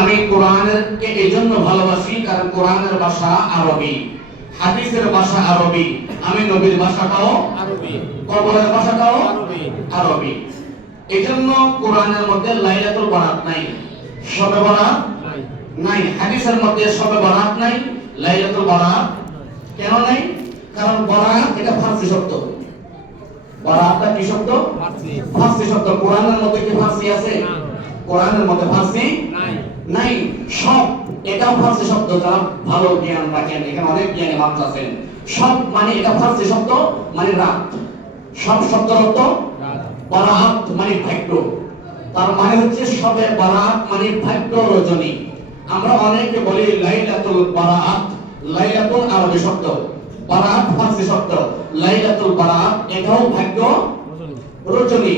আমি কোরআনকে এই জন্য ভালোবাসি কারণ কোরআনের ভাষা আরবি হাদিসের ভাষা আরবি। আমি নবীর ভাষাটাও আরবি কবরের ভাষাটাও আরবি। আরবি। এই জন্য কোরআনের মধ্যে লাইলাতুল বারাত নাই শবে বারাত নাই। হাদিসের মধ্যে শবে বারাত নাই লাইলাতুল বারাত কেন নাই? কারণ বারাত এটা ফার্সি শব্দ। বারাতটা কি শব্দ? ফার্সি। ফার্সি শব্দ। কোরআনের মধ্যে কি ফার্সি আছে। কোরআনের মধ্যে ফার্সি নাই। নাই, সব ফার্সি শব্দ ভালো জ্ঞান রাখেন এখানে অনেক জ্ঞানী মানুষ আছেন সব মানে এটা ফার্সি শব্দ মানে রাত। সব শব্দ অর্থ বারাত মানে ভাগ্য। তার মানে হচ্ছে সবে বারাত মানে ভাগ্য রজনী। আমরা অনেকে বলি লাইলাতুল বারাত লাইলাতুল আরবি শব্দ। বারাত ফার্সি শব্দ, লাইলাতুল বারাত এটাও ভাগ্য রজনী।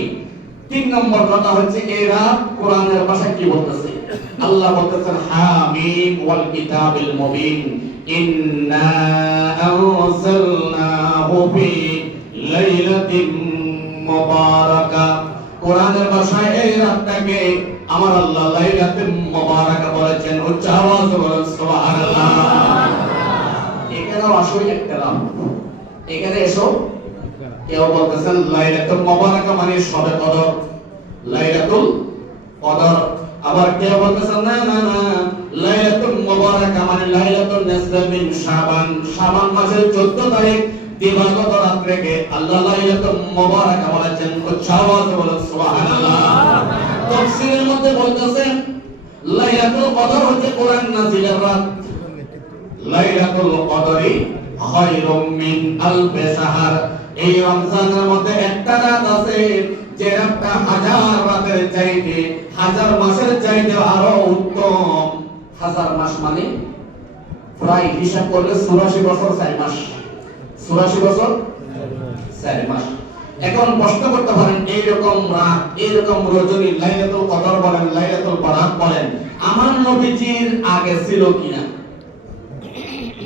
তিন নম্বর কথা হচ্ছে এই রাত কোরআনের ভাষা কি বলতেছে? আল্লাহ বলতেছেন, হামিম ওয়াল কিতাবিল মুবিন, ইন্না আনজালনাহু ফি লাইলাতিন মুবারাকা। কোরআনের ভাষায় এই রাতটাকে আমার আল্লাহ লাইলাতুল মুবারাকা বলেছেন। উচ্চ আওয়াজে বলেন, সুবহানাল্লাহ। এখানেও আসলে একটা রাত এখানে এসো, কেউ বলতেছেন, লাইলাতুল মুবারাকা মানে শবে কদর। লাইলাতুল কদর আবার কেউ বলতেছেন? না না না। লাইলাতুল মুবারাকা মানে লাইলাতুল নিসফ মিন শাবান। শাবান মাসের 14 তারিখ দিবাগত রাত্রেকে আল্লাহ লাইলাতুল মুবারাকা বলেছেন উচ্চ আওয়াজে বলেন, সুবহানাল্লাহ। তাফসীরের মধ্যে বলতেছেন লাইলাতুল কদর হচ্ছে কোরআন নাযিলের রাত। লাইলাতুল কদরি খায়রুম মিন আলফি শাহর। এই রমজানের মধ্যে একটা রাত আছে, যে রাতটা হাজার রাতের চাইতে হাজার মাসের চাইতে আরও উত্তম। হাজার মাস মানে প্রায় হিসাব করলে চুরাশি বছর চার মাস। চুরাশি বছর চার মাস। এখন প্রশ্ন করতে পারেন, এইরকম রাত এইরকম রজনী লাইলাতুল কদর বলেন, লাইলাতুল বারাত বলেন, আমার নবীজির আগে ছিল কিনা?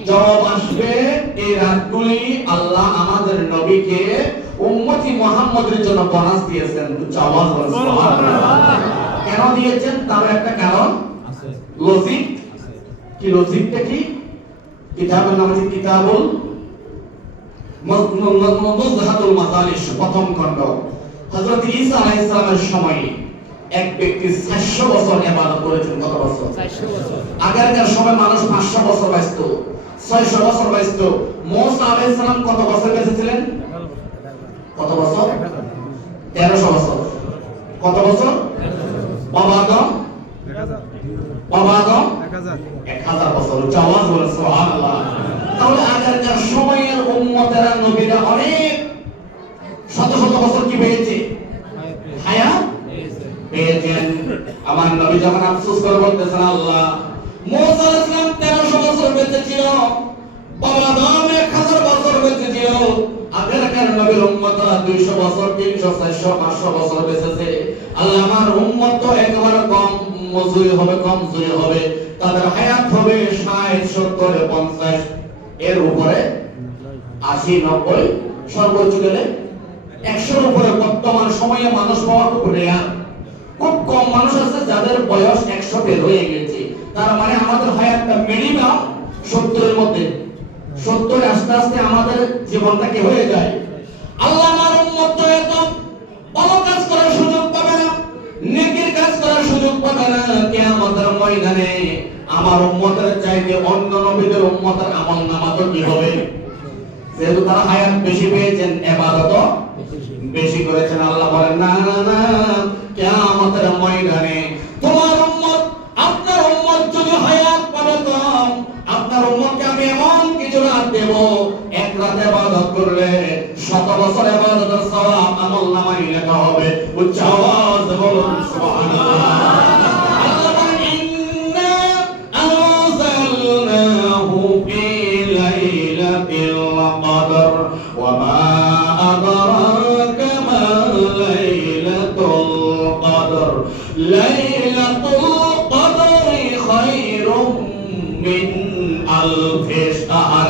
জবাব আসবে, এই রাতগুলি আল্লাহ আমাদের নবীকে উম্মতি মুহাম্মদের জন্য বোনাস দিয়েছেন। উচ্চ আওয়াজ সুবহানাল্লাহ। কেন দিয়েছেন? তার একটা কারণ লজিক। কি লজিকটা কি? কিতাবের নাম হচ্ছে কিতাবুল মুজহাতুল প্রথম খণ্ড। হযরত ঈসা আলাইহিস সালামের সময় এক ব্যক্তি 400 বছর ইবাদত করেছেন কত বছর? 400 বছর। আগেরকার সময় মানুষ 500 বছর বাঁচত 600 বছর বাঁচত মুসা আলাইহিস সালাম কত বছর বেঁচে ছিলেন কত বছর? 1300 বছর। কত বছর? বাবা আদম বাবা আদম এক হাজার বছর উচ্চ বলে সুবহানাল্লাহ। তাহলে আগেরকার সময়ের উম্মতেরা নবীরা অনেক শত শত বছর কি পেয়েছে? হায়াত পেয়েছেন। আমার নবী যখন আফসোস করে বলতেছেন আল্লাহ মুসা আলাইহিস সালাম 1300 বছর বেঁচে ছিল বাবা আদম 1000 বছর বেঁচে ছিল। আগেরকার নবীর উম্মতরা 200 বছর 300 400 500 বছর বেঁচেছে। আল্লাহ আমার উম্মত তো একেবারে কম মজুরি হবে, কম জুরি হবে। তাদের হায়াত হবে 60 70 50 এর উপরে বর্তমান সময়ে মানুষ পাওয়া খুব কম মানুষ আছে যাদের বয়স একশো পের হয়ে গেছে। তার মানে আমাদের হায়াতটা মিনিমাম সত্তরের মধ্যে। সত্তর আস্তে আস্তে আমাদের জীবনটা কি হয়ে যায়। আল্লাহ আমার কাজ করার সুযোগ পাবে না, নেকির কাজ করার সুযোগ পাবে না ময়দানে আমার উম্মতের চাইতে অন্য নবীদের উম্মতের আমল নামা তো কি হবে? যেহেতু তারা হায়াত বেশি পেয়েছেন, এবাদত বেশি করেছেন, আল্লাহ বলেন, না না না, কিয়ামতের ময়দানে দেব এক রাত ইবাদত করলে শত বছর ইবাদতের সওয়াব আমল নামায় লেখা হবে উচ্চ আওয়াজ বলুন সুবহানাল্লাহ আল্লাহ বলেন, ইন্না أنزلناه في ليلة القدر وما أدراك ما ليلة القدر ليلة القدر خير من ألف شهر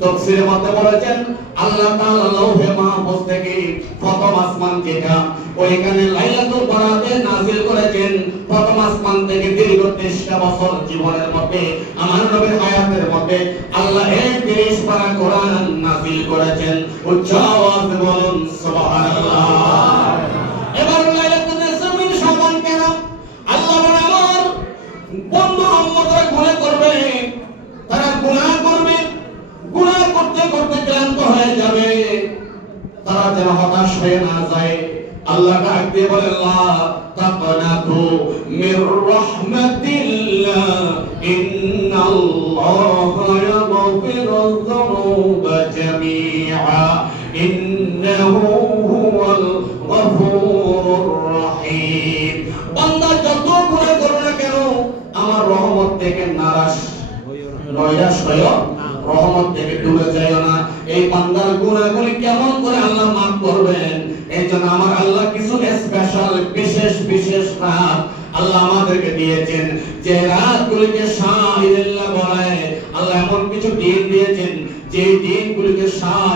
তাফসীরের মধ্যে বলেছেন, আল্লাহ তাআলা লৌহে মাহফুজ থেকে প্রথম আসমান যেটা ওইখানে লাইলাতুল বরাতে নাজিল করেছেন। প্রথম আসমান থেকে দীর্ঘ 30টা বছর জীবনের মধ্যে, আমার নবীর হায়াতের মধ্যে আল্লাহ এই 30 পারা কোরআন নাজিল করেছেন। উচ্চ আওয়াজে বলুন, সুবহানাল্লাহ।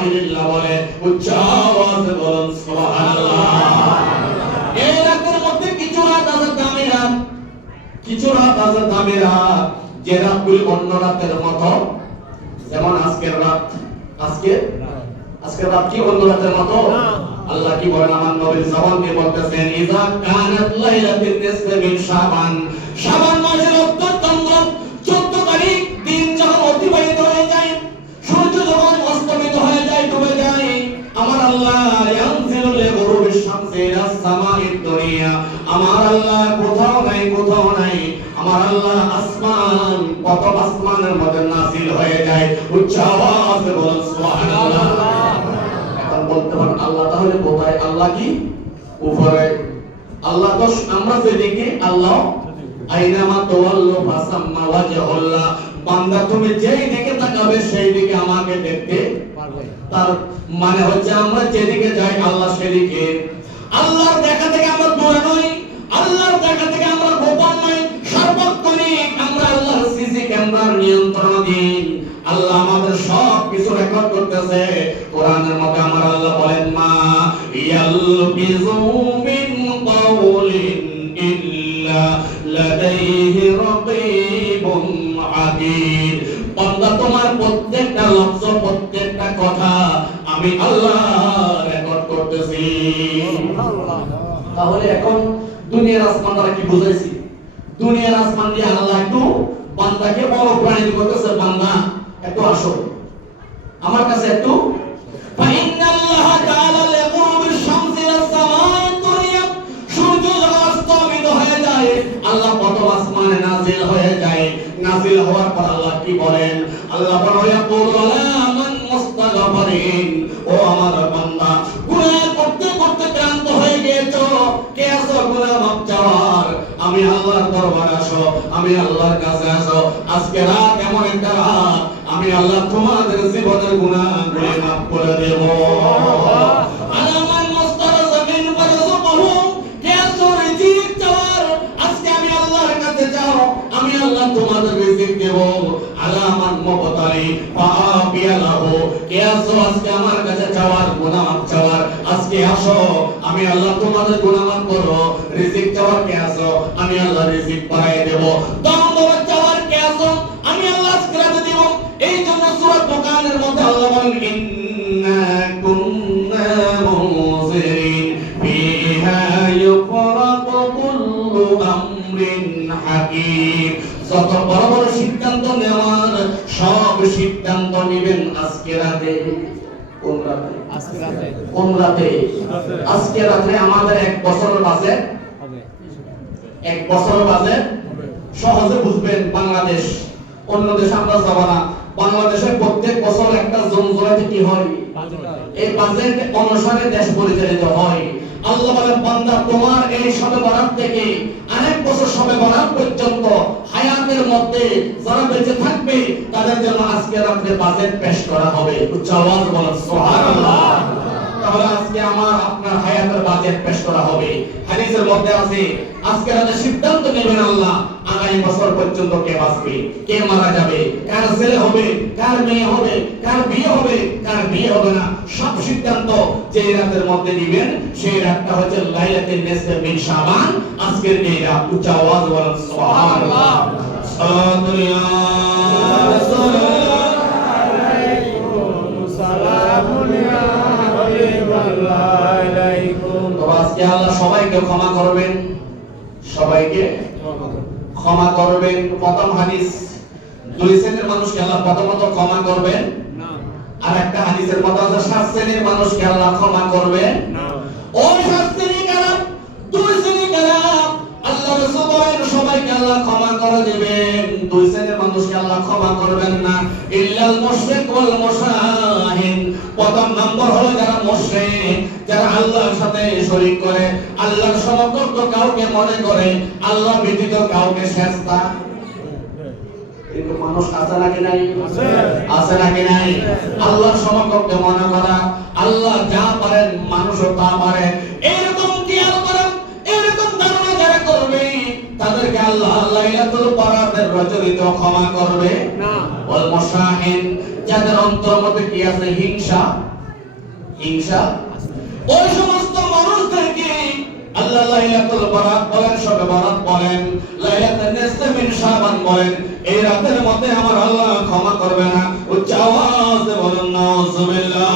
শাহিদুল্লাহ বলে, উচ্চ আওয়াজে বলুন, সুবহানাল্লাহ। এই রাতের মধ্যে কিছু রাত আছে দামি রাত। কিছু রাত আছে দামি রাত। যে রাতগুলি অন্য রাতের মতো, যেমন আজকের রাত। আজকে? আজকের রাত কি অন্য রাতের মতো? আল্লাহ কি বলেন, আমার নবীর জবান দিয়ে বলতেছেন, ইযা কানাত লাইলাতুন নিসফি মিন শাবান। শাবান আল্লাহ ইয়ানজিলু দুনিয়া। আমার আল্লাহ কোথাও নাই কোথাও নাই। আমার আল্লাহ আসমান, কত আসমানের মধ্যে নাজিল হয়ে যায়। উচ্চ আওয়াজে বলুন, সুবহানাল্লাহ। এখন বলতে পারেন, আল্লাহ তাহলে কোথায়? আল্লাহ কি? উপরে। আল্লাহ তো আমরা যেদিকে আল্লাহ আইনামা তাওয়াল্লু ফাসাম্মা ওয়াজহুল্লাহ, বান্দা তুমি যেই দিকে তাকাবে সেই দিকে আমাকে দেখতে তার মানে হচ্ছে আমরা যেদিকে যাই আল্লাহ সেদিকে। আল্লাহর দেখা থেকে আমরা দূরে নই, আল্লাহর দেখা থেকে আমরা গোপন নই আমরা আল্লাহর সিসি ক্যামেরার আল্লাহ আমাদের সব কিছু রেকর্ড করতেছে। কোরআনের মধ্যে আমার আল্লাহ বলেন, মা মিন তোমার প্রত্যেকটা প্রত্যেকটা কথা আমি আল্লাহ রেকর্ড করতেছি। তাহলে এখন দুনিয়ার আসমান দ্বারা কি বুঝাইছি? দুনিয়ার আসমান দিয়ে আল্লাহ একটু বান্দাকে অনুপ্রাণিত করতেছে বান্দা, একটু আসো। আমার কাছে একটু। নাজিল হওয়ার পর আল্লাহ কি বলেন? আল্লাহ মান মুস্তাগফিরিন ও আমার বান্দা, গুনাহ করতে করতে ক্লান্ত হয়ে গিয়েছো? কে আছো? গুনাহ চাওয়ার। আমি আল্লাহর দরবারে আসো, আমি আল্লাহর কাছে আসো। আজকে রাত এমন একটা রাত, আমি আল্লাহ তোমাদের জীবনের গুনাহগুলি মাফ করে দেব। আলামান মুবতালি ফাআফিয়া লাহু কে আছো আজকে আমার কাছে চাওয়ার মাফ চাওয়ার? আজকে আসো, আমি আল্লাহ তোমাদের গুনাহ মাফ করব রিজিক চাওয়ার কে আসো আমি আল্লাহ রিজিক বাড়াই দেব। যত বড় বড় সিদ্ধান্ত নেওয়ার সব সিদ্ধান্ত নেবেন আজকে রাতে। কোন রাতে? আজকে রাতে। আমাদের এক বছর বাজে। এক বছর বাজে। সহজে বুঝবেন বাংলাদেশ। অন্য দেশে আমরা যাব না। বাংলাদেশে প্রত্যেক বছর একটা জমজমাতে কি হয়? এই বাজেট অনুসারে দেশ পরিচালিত হয়। আল্লাহ বলেন, বান্দা, তোমার এই সবে বরাত থেকে আরেক বছর সবে বরাত পর্যন্ত হায়াতের মধ্যে যারা বেঁচে থাকবে, তাদের জন্য আজকে রাত্রে বাজেট পেশ করা হবে। উচ্চ আওয়াজ বলেন, সুবহানাল্লাহ। তাহলে আজকে আমার, আপনার হায়াতের বাজেট পেশ করা হবে। হাদিসের মধ্যে আছে, আজকে রাতে সিদ্ধান্ত নেবেন আল্লাহ, আগামী বছর পর্যন্ত কে বাঁচবে, কে মারা যাবে, কার ছেলে হবে, কার মেয়ে হবে, কার বিয়ে হবে, কার বিয়ে হবে না। যে রাতের মধ্যে সেই রাতটা হচ্ছে লাইলাতুল মিন শাবান। আজকের এই রাত উচ্চ আওয়াজ বলেন, সুবহানাল্লাহ। সবাইকে ক্ষমা করবেন। সবাইকে ক্ষমা করবেন। প্রথম হাদিস, দুই শ্রেণির মানুষকে আল্লাহ প্রথমত ক্ষমা করবেন। আর একটা হাদিসের মতো আছে সাত শ্রেণির মানুষকে আল্লাহ ক্ষমা করবেন ওই সাত শ্রেণি কারা? দুই শ্রেণি কারা? আল্লাহ রাসূল বলেন সবাইকে আল্লাহ ক্ষমা করে দিবেন? দুই শ্রেণির মানুষকে আল্লাহ ক্ষমা করবেন না? ইল্লাল মুশরিক ওয়াল মুশাহিন প্রথম নম্বর হলো যারা মুশরিক যারা আল্লাহর সাথে শরীক করে। আল্লাহর সমকক্ষ কাউকে মনে করে আল্লাহ ব্যতীত কাউকে সেজদা মানুষ আছে নাকি নাই? আছে নাকি নাই? সমকক্ষে মনে করা আল্লাহ যা পারেন মানুষও তা পারে। এরকম ধারণা যারা করবে তাদেরকে আল্লাহ লাইলাতুল বারাতের রজনীতে ক্ষমা করবে। না। ওয়াল মুশাহিন যাদের অন্তর মধ্যে কি আছে? হিংসা। হিংসা। ওই আল্লাহ লাইলাতুল বারাত বলেন, সবে বারাত বলেন লাইলাতুল নিসফে মিন শাবান বলেন, এই রাতের মধ্যে আমার আল্লাহ ক্ষমা করবে না। উচ্চ আওয়াজে বলেন, নাউজুবিল্লাহ।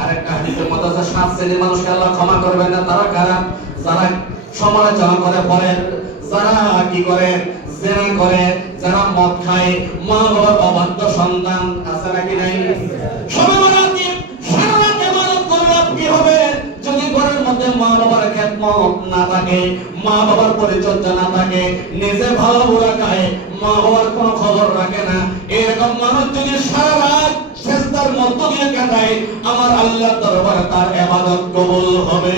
আরেকটা হাদিসের মধ্যে আছে, সাত শ্রেণির মানুষকে আল্লাহ ক্ষমা করবেন না, তারা কারা? যারা সমালোচনা করে পড়েন যারা কি করে? জেনা করে, যারা মদ খায় মা বাবার অবাধ্য সন্তান আছে নাকি নাই? না থাকে, মা বাবার পরিচর্যা না থাকে, নিজে ভালো মা বাবার কোনো খবর রাখে না। এরকম মানুষ যদি সারা রাত মধ্য দিয়ে কাটায়, আমার আল্লাহ দরবারে তার ইবাদত কবুল হবে।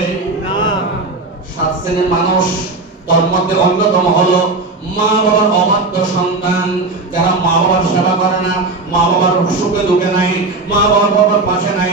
সাত শ্রেণির মানুষ মধ্যে অন্যতম হলো মা বাবার অবাধ্য সন্তান। যারা মা বাবার সেবা করে না, মা বাবার সুখে দুঃখে নাই, মা বাবার বাবার পাশে নাই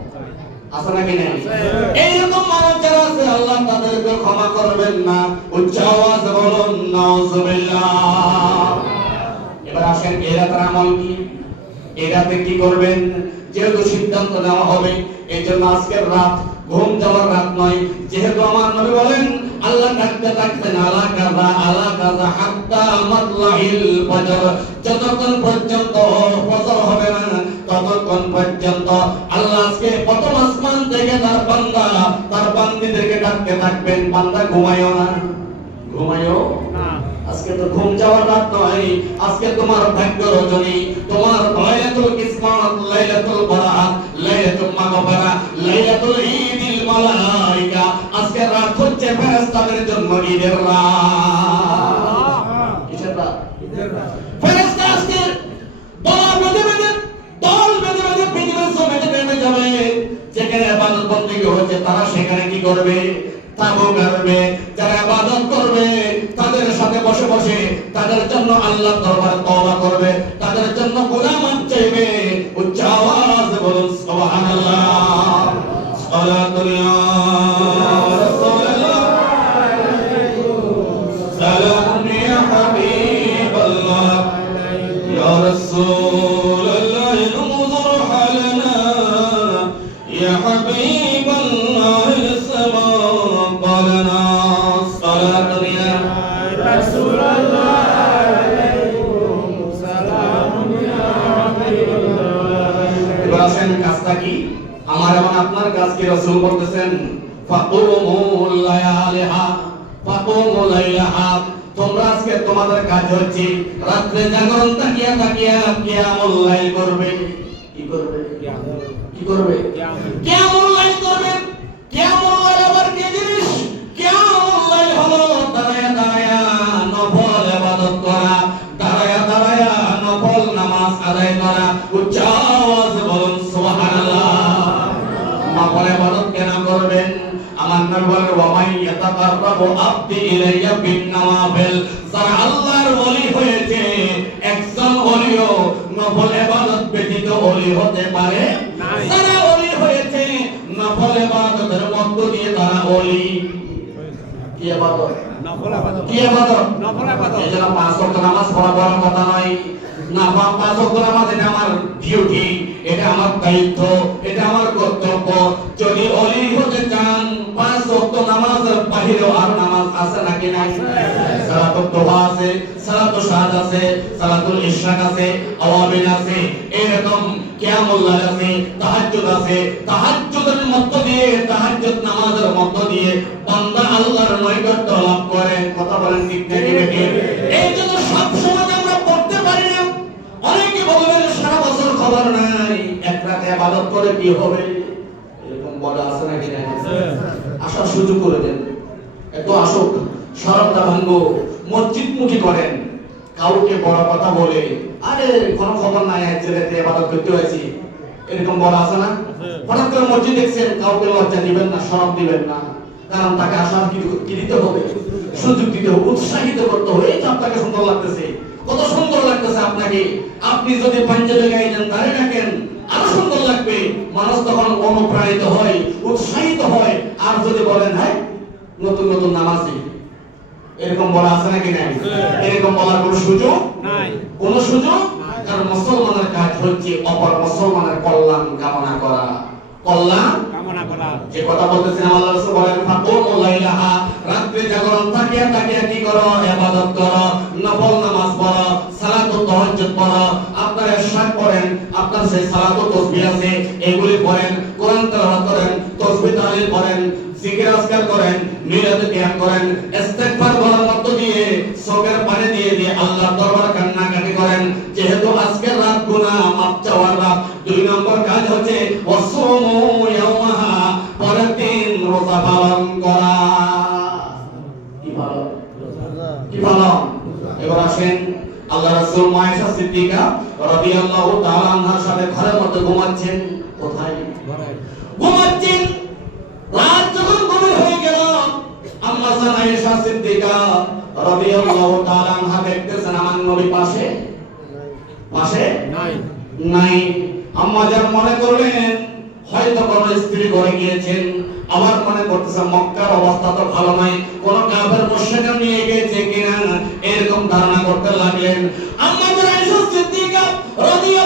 আল্লাহ যেহেতু সিদ্ধান্ত নেওয়া হবে এই জন্য আজকের রাত ঘুম যাওয়ার রাত নয়। যেহেতু আমার নবী বলেন, আল্লাহ মাতলাইল ফজর। যতক্ষণ পর্যন্ত হবে না, ততক্ষণ পর্যন্ত আল্লাহ আজকে আসমান থেকে তার বান্দা তার বান্দীদেরকে ডাকতে থাকবেন বান্দা ঘুমায়ও না। ঘুমায়ও? আজকে তো ঘুম যাওয়ার রাত নয় আজকে তোমার ভাগ্য রজনী। তোমার লাইলাতুল কিসমাত লাইলাতুল বারাত লাইলাতুল মাগফিরা লাইলাতুল ঈদিল মালাইকা। আজকে রাত হচ্ছে ফেরেশতাদের জন্য ঈদের রাত। কিসের রাত। ফেরেশতা আজকে দল বেঁধে বেঁধে দল বেঁধে বেঁধে পৃথিবীর জমিনে নেমে যাবে। যেখানে আবাদত বন্দী হচ্ছে তারা সেখানে কি করবে? তাবু গাড়বে যারা আবাদত করবে, তাদের সাথে বসে বসে তাদের জন্য আল্লাহ দরবারে রসুল বলতেছেন ফাকুমুল লায়ালিহা ফাকুমুল লাইলাহা তোমরা আজকে তোমাদের কাজ হচ্ছে রাত্রে জাগরণ তাকিয়া তাকিয়া কিয়ামুল লাইল করবে। কি করবে? কি করবে? কেমন ইয়াতাকাররাবু আবদি ইলাইয়া বিন নওয়াফিল যারা আল্লাহর ওলি হয়েছে একজন ওলিও নফল ইবাদত ব্যতীত ওলি হতে পারে। যারা ওলি হয়েছে নফল ইবাদতের মধ্য দিয়ে তারা ওলি। কি ইবাদত নফল আবাদত কি ইবাদত নফল আবাদত এই জন্য পাঁচ ওয়াক্ত নামাজ পড়া বড় কথা নয়। না পাঁচ ওয়াক্ত নামাজ এটা আমার ডিউটি এটা আমার দায়িত্ব। বাহিরেও আর নামাজ আছে নাকি নাই? সালাতুল দোহা আছে সালাতুল শাহাদ আছে, সালাতুল ইশরাক আছে, আওয়ামিন আছে, এরকম কিয়ামুল লাইল আছে, তাহাজ্জুদ আছে। তাহাজ্জুদের মধ্য দিয়ে, তাহাজ্জুদ নামাজের মধ্য দিয়ে বান্দা আল্লাহর নৈকট্য লাভ করেন কথা বলেন ঠিক নাকি এই জন্য সব সময় আমরা পড়তে পারি না, অনেকে বলবেন, সারা বছর খবর নাই, এক রাতে ইবাদত করে কি হবে? এরকম বলা আছে নাকি না আসার সুযোগ করে দেন। এত আসুক সরবটা ভাঙ্গো মসজিদ মুখী করেন। কাউকে বড় কথা বলে, আরে, কোনো খবর নাই, এক ছেলেতে ইবাদত করতে হয়েছি। এরকম বলা আছে না? হঠাৎ করে মসজিদ দেখছেন, কাউকে লজ্জা দিবেন না সরব দিবেন না। কারণ তাকে আসার কি দিতে হবে? সুযোগ দিতে হবে, উৎসাহিত করতে হবে। এই তো আপনাকে সুন্দর লাগতেছে। কত সুন্দর লাগতেছে আপনাকে। আপনি যদি পাঞ্জাবি গায়ে দেন দাঁড়িয়ে রাখেন আরও সুন্দর লাগবে। মানুষ তখন অনুপ্রাণিত হয়, উৎসাহিত হয়। আর যদি বলেন হ্যাঁ নতুন নতুন নামাজি এরকম বলা আছে নাকি নাই? এরকম বলার কোনো সুযোগ নাই। কোন সুযোগ? কারণ মুসলমানের কাজ হচ্ছে অপর মুসলমানের কল্যাণ কামনা করা। কল্যাণ কামনা করা। যে কথা বলতেছেন আল্লাহ রাসূল বলেন ফাকুমু লাইলাহা রাত্রে জাগরণ থাকিয়া থাকিয়া কি করো? ইবাদত করো নফল নামাজ পড়ো সালাতু তাহাজ্জুদ পড়ো। আপনার ইরশাদ করেন আপনার সেই সালাতু তাসবিহ আছে এগুলি পড়েন কোরআন তেলাওয়াত করেন পড়েন, জিকির আজকার করেন, মিলাদ কিয়াম করেন মধ্য দিয়ে পানি দিয়ে দিয়ে দরবার করেন। যেহেতু রাত গুনাহ চাওয়ার রাত, দুই নম্বর কাজ হচ্ছে পরের দিন রোজা পালন করা। কি পালন? কি পালন? এবার আসেন, আল্লাহ রাসূল সিদ্দিকা রাদিয়াল্লাহু তাআলা আনহার সাথে ঘরের মধ্যে ঘুমাচ্ছেন। কোথায়? ঘুমাচ্ছেন। রাত যখন গভীর হয়ে গেল আম্মা জান আয়েশা সিদ্দিকা রাদিয়াল্লাহু তাআলা আনহা দেখতেছেন আমার নবী পাশে? পাশে? নাই। নাই। আম্মা যান মনে করলেন হয়তো কোন স্ত্রী ঘরে গিয়েছেন। আবার মনে করতেছে মক্কার অবস্থা তো ভালো নাই কোন কাফের মুশরিক নিয়ে গিয়েছে কিনা এরকম ধারণা করতে লাগলেন। আম্মা যান আয়েশা সিদ্দিকা রাদিয়াল্লাহু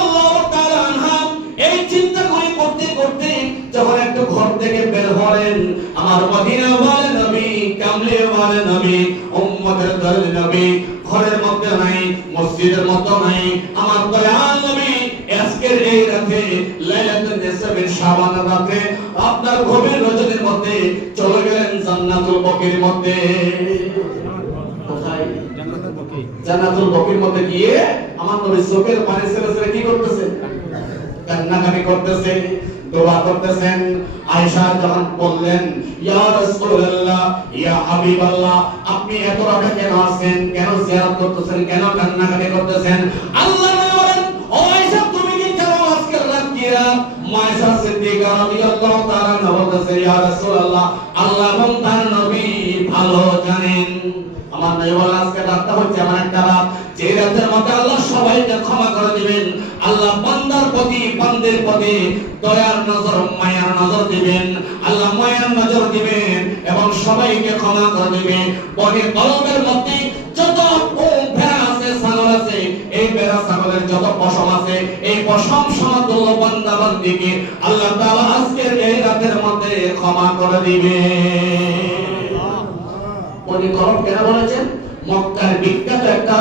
বের হলেন, আমার মদিনা ওয়ালে নবী কামলে ওয়ালে নবী, উম্মতের দরদ নবী, ঘরের মধ্যে নাই, মসজিদের মধ্যে নাই, আমার দয়াল নবী, আজকের এই রাতে লাইলাতুল নিসাবের শাবান রাতে, আপনার গভীর রজনীর মধ্যে চলে গেলেন জান্নাতুল বকির মধ্যে। জান্নাতুল বকির মধ্যে গিয়ে আমার নবী চোখের পানি ছেড়ে ছেড়ে কি করতেছে? কান্নাকাটি করতেছেন দোয়া করতেছেন, আয়েশা যখন বললেন, ইয়া রাসূলুল্লাহ, ইয়া হাবিবাল্লাহ, আপনি এত রাতে কেন আছেন কেন জিয়ারত করতেছেন? কেন কান্নাকাটি করতেছেন? আল্লাহ বলেন, ও আয়েশা, তুমি কি জানো আজকের রাত কি রাত মায়েশা সিদ্দিকা রাদিয়াল্লাহু তাআলা বলতেছে, ইয়া রাসূলুল্লাহ, আল্লাহ এবং তার নবী ভালো জানেন। আমার নবী বলেন আজকে রাতটা হচ্ছে এমন একটা রাত, যে রাতের মধ্যে আল্লাহ সবাইকে ক্ষমা করে দিবেন। আল্লাহ বান্দার প্রতি বান্দের প্রতি দয়ার নজর মায়ার নজর দিবেন। আল্লাহ মায়ার নজর দিবেন এবং সবাইকে ক্ষমা করে দিবেন। বনে কলমের মধ্যে যত ভেড়া আছে ছাগল আছে এই ভেড়া ছাগলের যত পশম আছে এই পশম সমতুল্য বান্দা বান্দিকে আল্লাহ তাআলা আজকের এই রাতের মধ্যে ক্ষমা করে বনি কলম কেন বলেছেন? মক্কার বিখ্যাত একটা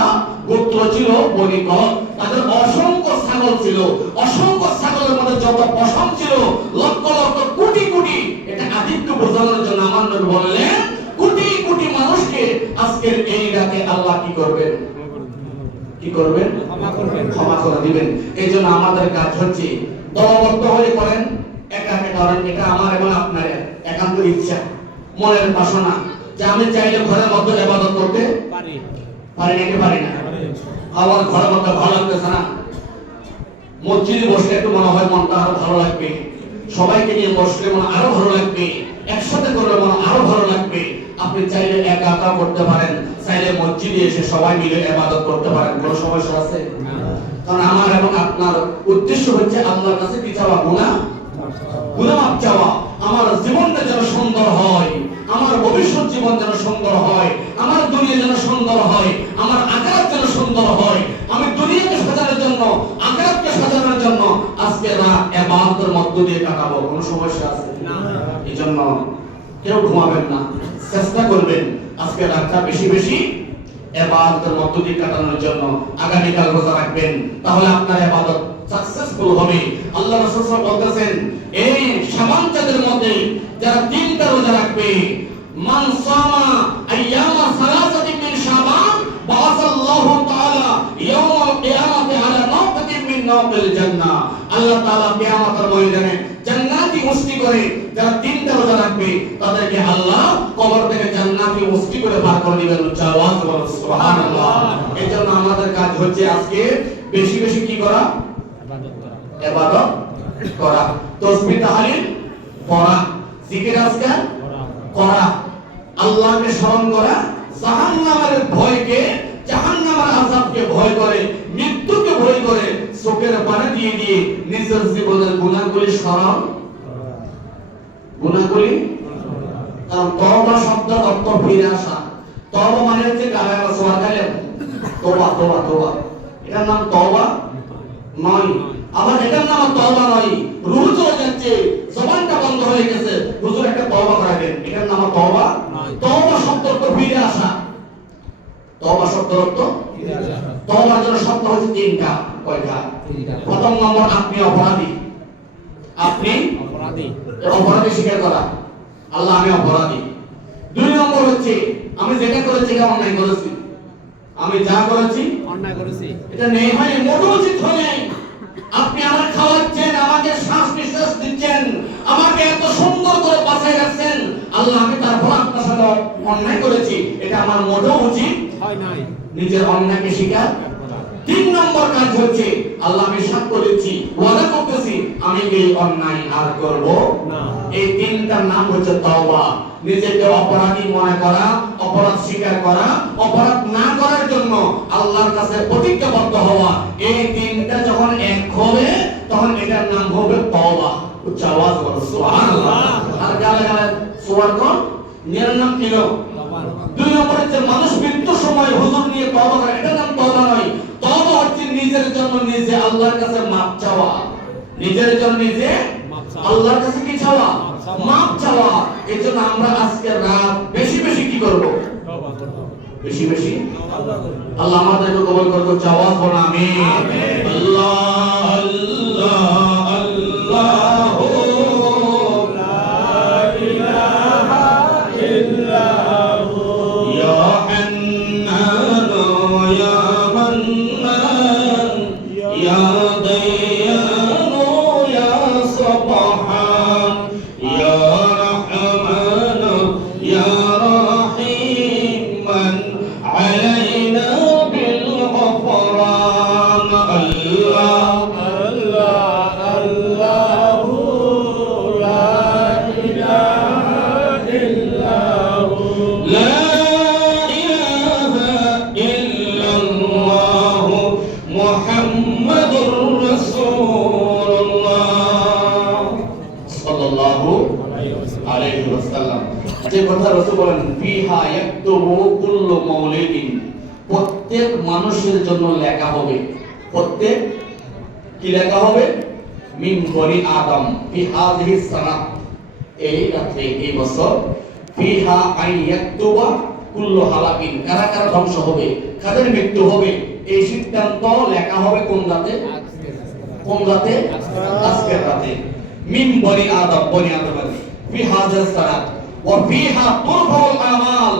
গোত্র ছিল কলম তাদের অসংখ্য ছাগল ছিল। অসংখ্য ছাগলের মধ্যে যত পশম ছিল লক্ষ লক্ষ কোটি কোটি এটা আদিত্য বোঝানোর জন্য আমার নবী বললেন কোটি কোটি মানুষকে আজকের এই রাতে আল্লাহ কি করবেন? কি করবেন? ক্ষমা করে দিবেন। এই জন্য আমাদের কাজ হচ্ছে দলবদ্ধ হয়ে করেন একা একা করেন এটা আমার এবং আপনার একান্ত ইচ্ছা মনের বাসনা। যে আমি চাইলে ঘরের মধ্যে ইবাদত করতে পারি। পারি নাকি পারি না। আমার ঘরের মধ্যে ভালো লাগতেছে না। মসজিদে বসলে একটু মনে হয় মনটা আরও ভালো লাগবে। সবাইকে নিয়ে বসলে মনে আরও ভালো লাগবে। একসাথে করলে মনে আরও ভালো লাগবে। আপনি চাইলে একা একা করতে পারেন চাইলে মসজিদে এসে সবাই মিলে ইবাদত করতে পারেন। কোনো সমস্যা আছে? কারণ আমার এবং আপনার উদ্দেশ্য হচ্ছে আল্লাহর কাছে কি চাওয়া গুনাহ চাওয়া আমার জীবনটা যেন সুন্দর হয় আমার ভবিষ্যৎ জীবন যেন সুন্দর হয় আমার দুনিয়া যেন সুন্দর হয় আমার আকারাত যেন সুন্দর হয় আমি দুনিয়াকে সাজানোর জন্য আকারাতকে সাজানোর জন্য আজকে রাত এবাদতের মধ্য দিয়ে কাটাবো। কোনো সমস্যা আছে? না। এই জন্য কেউ ঘুমাবেন না চেষ্টা করবেন আজকে রাতটা বেশি বেশি এবাদতের মধ্য দিয়ে কাটানোর জন্য। আগামীকাল রোজা রাখবেন তাহলে আপনার এবাদত সাকসেসফুল হবে। আল্লাহ রাসূল বলতেছেন, এই শাবান চাঁদের মধ্যে যারা তিনটা রোজা রাখবে, মান সামা আইয়ামা সালাসাতি মিন শাবান বাআসাল্লাহু তাআলা ইয়াউমাল কিয়ামাতি আলা নাওকাতিন মিন নাওকিল জান্নাহ। আল্লাহ তাআলা কিয়ামতের ময়দানে জান্নাতি মুষ্টি করে যারা তিনটা রোজা রাখবে, তাদেরকে আল্লাহ কবর থেকে জান্নাতি মুষ্টি করে পার করে দিবেন উচ্চ সুবহানাল্লাহ। এই জন্য আমাদের কাজ হচ্ছে আজকে বেশি বেশি কি করা? ইবাদত করা। ইবাদত তাহলিল পড়া। জিকির আজকার করা। আল্লাহকে স্মরণ করা। জাহান্নামের ভয়কে, জাহান্নামের আযাবকে ভয় করে, মৃত্যুকে ভয় করে, চোখের পানি দিয়ে দিয়ে নিজের জীবনের গুণাগুলি স্মরণ গুণাগুলি কারণ তওবা শব্দের অর্থ ফিরে আসা। তওবা মানে হচ্ছে সোয়া গালে তোবা তোবা তোবা এটার নাম তওবা নয়। আবার এটার নাম তওবা নয় রুহ চলে যাচ্ছে জবানটা বন্ধ হয়ে গেছে। হুজুর একটা তওবা করাবেন। এটার নাম তওবা নয়। তওবা শব্দ অর্থ ফিরে আসা। তওবা শব্দ অর্থ তওবার জন্য শব্দ হচ্ছে তিনটা। কয়টা? প্রথম নম্বর আপনি অপরাধী। আপনি অপরাধী। অপরাধী স্বীকার করা। আল্লাহ আমি অপরাধী। দুই নম্বর হচ্ছে আমি যেটা করেছি এটা অন্যায় করেছি। আমি যা করেছি অন্যায় করেছি। এটা নেই ভাই মোটো উচিত হয় নাই। আপনি আমার খাওয়াচ্ছেন আমাকে শ্বাস নিঃশ্বাস দিচ্ছেন আমাকে এত সুন্দর করে বাঁচাই রাখছেন। আল্লাহ আমি তার তারপর আপনার সাথে অন্যায় করেছি। এটা আমার মোটেও উচিত। হয় নাই। নিজের অন্যায়কে স্বীকার তিন নম্বর কাজ হচ্ছে আল্লাহ আমি সাক্ষ্য দিচ্ছি ওয়াদা করতেছি আমি এই অন্যায় আর করব না। এই তিনটার নাম হচ্ছে তওবা। নিজেকে অপরাধী মনে করা অপরাধ স্বীকার করা অপরাধ না করার জন্য আল্লাহর কাছে প্রতিজ্ঞাবদ্ধ হওয়া। এই তিনটা যখন এক হবে তখন এটার নাম হবে তওবা। উচ্চ আওয়াজ করো সুবহানাল্লাহ। আর গালে গালে সুবহান কোন এর নাম কি? দুই নম্বর হচ্ছে মানুষ মৃত্যুর সময় হুজুর নিয়ে তওবা করে। এটার নাম তওবা নয়। নিজের জন্য নিজে আল্লাহর কাছে মাপ চাওয়া। নিজের জন্য নিজে আল্লাহর কাছে কি চাওয়া? মাপ চাওয়া। এর এই জন্য আমরা আজকে রাত বেশি বেশি কি করব? বেশি বেশি? আল্লাহ আমাদেরকে কবুল করতে চাওয়া আমিন। আল্লাহ আল্লাহ মানুষের জন্য লেখা হবে। প্রত্যেক কি লেখা হবে? মিন বনি আদম ফি হাযিহি সানাত এই রাত্রে, এই বছর ফিহা আই ইয়াকতুবা কুল্লু হালাকিন। কারা কারা ধ্বংস হবে? কাদের মৃত্যু হবে? এই সিদ্ধান্ত লেখা হবে কোন রাতে? কোন রাতে? আজকের রাতে। মিন বনি আদম বনি আদম ফি হাজার সারাত ওয়া ফিহা তুরফাউল আমাল।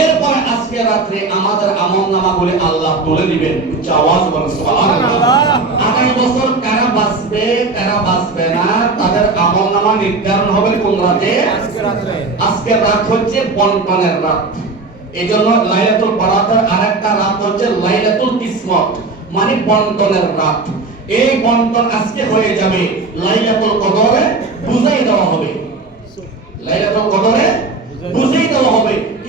এরপর আজকে রাত্রে আমাদের আমল নামা বলে আল্লাহ তুলে দিবেন। উচ্চ আওয়াজ বলেন আগামী বছর কারা বাঁচবে কারা বাঁচবে না তাদের আমল নামা নির্ধারণ হবে কোন রাতে? আজকে রাত। হচ্ছে বন্টনের রাত। এই জন্য লাইলাতুল বারাতের আরেকটা রাত হচ্ছে লাইলাতুল কিসমত মানে বন্টনের রাত। এই বন্টন আজকে হয়ে যাবে লাইলাতুল কদরে বুঝাই দেওয়া হবে। লাইলাতুল কদরে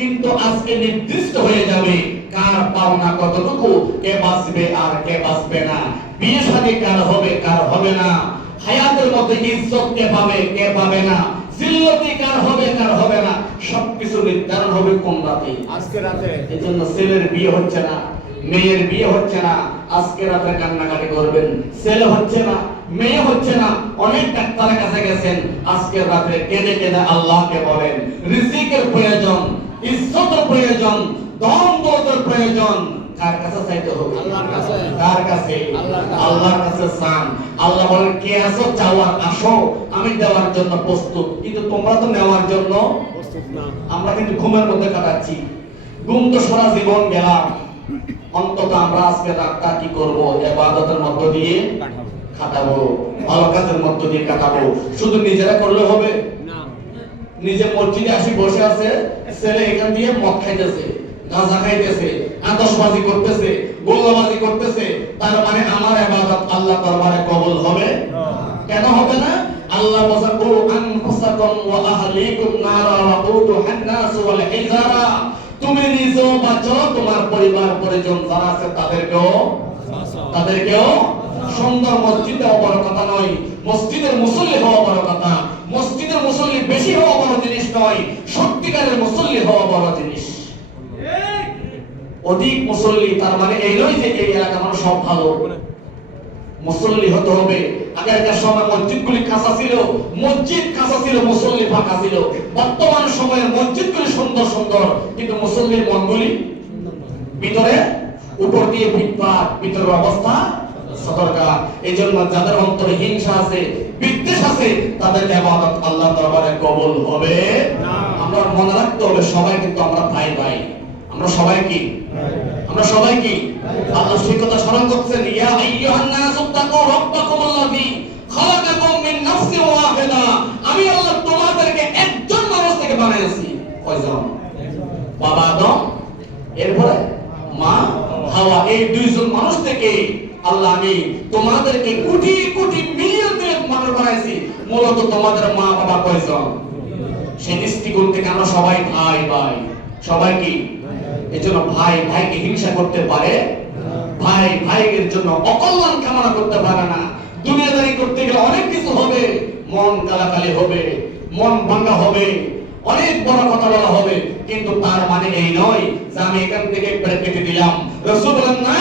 কিন্তু আজকে নির্দিষ্ট হয়ে যাবে। কার পাওনা কতটুকু? কে বাঁচবে আর কে বাঁচবে না? বিয়ে শাদী কার হবে কার হবে না? হায়াতের মধ্যে ইজ্জত কে পাবে কে পাবে না? জিল্লতি কার হবে কার হবে না? সবকিছু নির্ধারণ হবে কোন রাতে? আজকে রাতে। এই জন্য ছেলের বিয়ে হচ্ছে না মেয়ের বিয়ে হচ্ছে না। আজকে রাতে কান্নাকাটি করবেন ছেলে হচ্ছে না মেয়ে হচ্ছে না। অনেক ডাক্তারের কাছে গেছেন আজকে রাতে কেঁদে কেঁদে আল্লাহকে বলেন রিজিকের প্রয়োজন ইজ্জতের প্রয়োজন দম দৌলতের প্রয়োজন। কার কাছে চাইতে হবে? আল্লাহর কাছে। কার কাছে? আল্লাহর কাছে। চান। আল্লাহ বলেন কে আসো চাওয়ার আসো। আমি দেওয়ার জন্য প্রস্তুত। কিন্তু তোমরা তো নেওয়ার জন্য প্রস্তুত না। আমরা কিন্তু ঘুমের মধ্যে কাটাচ্ছি। ঘুম তো সারা জীবন গেলাম। অন্তত আমরা আজকে রাতটা কি করব? ইবাদতের মধ্য দিয়ে কাটাবো। ভালো কাজের মধ্য দিয়ে কাটাবো। শুধু নিজেরা করলে হবে? নিজে মসজিদে আসি বসে আছে, ছেলে এখান দিয়ে মদ খাইতেছে, গাঁজা খাইতেছে, আতশবাজি করতেছে গোল্লাবাজি করতেছে, তার মানে আমার ইবাদত আল্লাহ দরবারে কবুল হবে? কেন হবে না? আল্লাহ আনফুসাকুম ওয়া আহলিকুম নারা ওয়া ওয়াল হিজারা। তুমি বাঁচো, তোমার পরিবার, পরিজন যারা আছে, তাদেরকেও তাদেরকেও সুন্দর মসজিদ হওয়া বড় কথা নয়, মসজিদের মুসল্লি হওয়া বড় কথা। মসজিদের মুসল্লি বেশি হওয়া বড় জিনিস নয়, সত্যিকারের মুসল্লি হওয়া বড় জিনিস। অধিক মুসল্লি, তার মানে এই নয় যে এই এলাকা মানুষ সব ভালো। মুসল্লি হতে হবে। আগেরকার সময় মসজিদগুলি কাঁচা ছিল, মসজিদ কাঁচা ছিল, মুসল্লি ফাঁকা ছিল। বর্তমান সময়ে মসজিদগুলি সুন্দর সুন্দর, কিন্তু মুসল্লির মনগুলি ভিতরে উপর দিয়ে ভিতরের অবস্থা সতর্কা। এই জন্য যাদের অন্তরে হিংসা আছে, বিদ্বেষ আছে তাদের ইবাদত আল্লাহ দরবারে কবুল হবে। আমরা মনে রাখতে হবে সবাই কিন্তু আমরা ভাই ভাই। আমরা সবাই কি? আমরা সবাই কি? আল্লাহ সেই কথা স্মরণ করছেন, ইয়া আইয়ুহান নাস তাকু রাব্বাকুম আল্লাযী খালাকাকুম মিন নাফসিন ওয়াহিদা। আমি আল্লাহ তোমাদেরকে একজন মানুষ থেকে বানিয়েছি। কয়জন? বাবা আদম, এরপরে মা, হাওয়া, এই দুইজন মানুষ থেকে আল্লাহ, আমি তোমাদেরকে কোটি কোটি মিলিয়ন মিলিয়ন মানুষ বানাইছি। মূলত তোমাদের মা বাবা কয়জন? সেই দৃষ্টিকোণ থেকে আমরা সবাই ভাই ভাই। সবাই কি? এই জন্য ভাই, ভাইকে হিংসা করতে পারে? ভাই, ভাইয়ের জন্য অকল্যাণ কামনা করতে পারে না। দুনিয়াদারি করতে গেলে অনেক কিছু হবে। মন কালাকালি হবে, মন ভাঙ্গা হবে, অনেক বড় কথা বলা হবে। কিন্তু তার মানে এই নয় যে আমি এখান থেকে কেটে দিলাম। রসুল না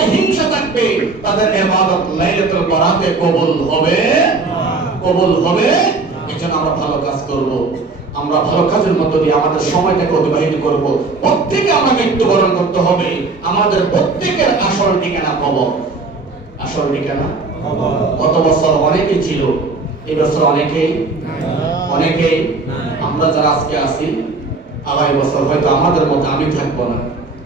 অন্তরে হিংসা থাকবে, তাদের ইবাদত লাইলাতুল বরাতে কবুল হবে। কবুল হবে। এজন্য আমরা ভালো কাজ করব। আমরা ভালো কাজের মধ্য দিয়ে আমাদের সময়টাকে অতিবাহিত করব। প্রত্যেকে আমরা মৃত্যুবরণ করতে হবে। আমাদের প্রত্যেকের আসল ঠিকানা কবর। আসল ঠিকানা? গত বছর অনেকে ছিল। এই বছর অনেকেই? অনেকেই? আমরা যারা আজকে আছি আড়াই বছর হয়তো আমাদের মতো আমি থাকব না।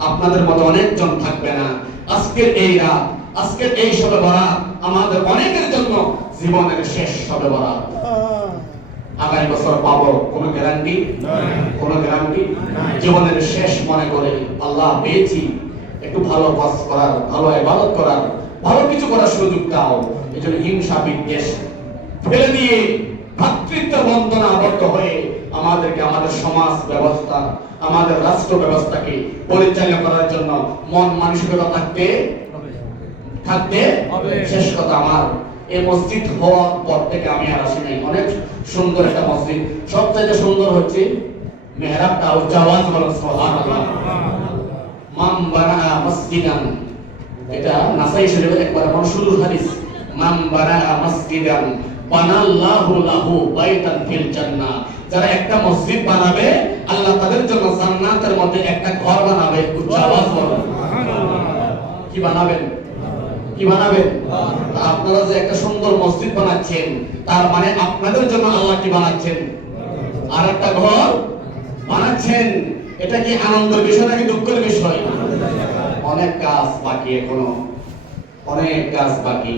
আপনাদের মতো অনেকজন থাকবে না। আজকের এই রাত আজকের এই সবে বরাত আমাদের অনেকের জন্য জীবনের শেষ সবে বরাত। আগামী বছর পাবো কোনো গ্যারান্টি কোনো গ্যারান্টি জীবনের শেষ মনে করে আল্লাহ পেয়েছি। একটু ভালো কাজ করার ভালো ইবাদত করার ভালো কিছু করার সুযোগ দাও। এই জন্য হিংসা বিদ্বেষ ফেলে দিয়ে ভ্রাতৃত্ব আবদ্ধ হয়ে আমাদেরকে আমাদের সমাজ ব্যবস্থা আমাদের রাষ্ট্র ব্যবস্থাকে পরিচালনা করার জন্য মন মানসিকতা থাকতে থাকতে শেষ কথা আমার। এই মসজিদ হওয়ার পর থেকে আমি আর আসি নাই। অনেক সুন্দর একটা মসজিদ। সবচাইতে সুন্দর হচ্ছে মেহরাবটা উচ্চ বলো সুবহানাল্লাহ। মাম বানা মসজিদান। এটা নাসাই শরীফের একবার আমার শুরু হাদিস। মাম বানা মসজিদান। বানাল্লাহু লাহু বাইতান ফিল জান্নাহ। যারা একটা মসজিদ বানাবে, আল্লাহ তাদের জন্য জান্নাতের মধ্যে একটা ঘর বানাবে। কি বানাবেন? কি বানাবেন? আপনারা যে একটা সুন্দর মসজিদ বানাচ্ছেন, তার মানে আপনাদের জন্য আল্লাহ কি বানাচ্ছেন? আর একটা ঘর বানাচ্ছেন। এটা কি আনন্দের বিষয় নাকি দুঃখের বিষয়? অনেক কাজ বাকি এখনও। অনেক কাজ বাকি।